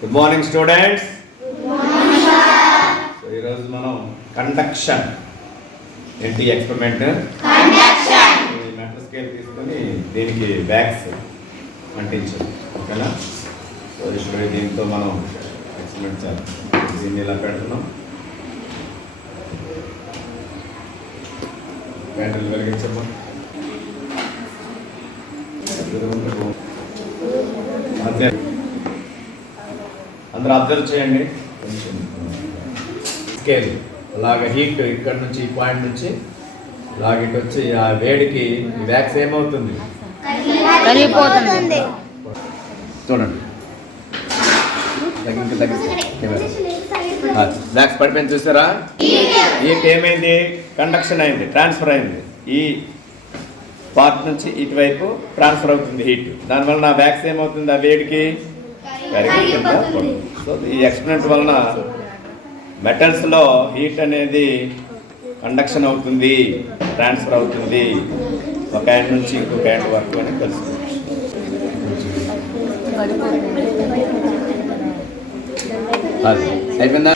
Good morning students. So ఈరోజు మనం conduction ఏంటి ఎక్స్పెరిమెంట్ మెట్రో స్కేల్ తీసుకొని దీనికి బ్యాగ్స్ అంటించాం. ఓకేనా? సో ఇప్పుడు దీంతో మనం ఎక్స్పెరిమెంట్ చేద్దాం. దీన్ని ఇలా పెడుతున్నాం. బ్యాటరీలు వెలిగించమ్మా. అందరూ అబ్జర్వ్ చేయండి. కొంచెం స్కేల్ అలాగ హీట్ ఇక్కడ నుంచి ఈ పాయింట్ నుంచి ఇలాగ ఇటు వచ్చి ఆ వేడికి ఈ వ్యాక్స్ ఏమవుతుంది? చూడండి, వ్యాక్స్ పడిపోయింది చూసారా? హీట్ ఏమైంది? కండక్షన్ అయింది, ట్రాన్స్ఫర్ అయింది. ఈ పార్ట్ నుంచి ఇటువైపు ట్రాన్స్ఫర్ అవుతుంది హీట్. దానివల్ల నా వ్యాక్స్ ఏమవుతుంది? ఆ వేడికి సో ఈ ఎక్స్పెరిమెంట్ వలన మెటల్స్లో హీట్ అనేది కండక్షన్ అవుతుంది, ట్రాన్స్ఫర్ అవుతుంది ఒక హ్యాండ్ నుంచి ఇంకొక హ్యాండ్ వరకు అని తెలుసుకోవచ్చు. అయిపోయిందా?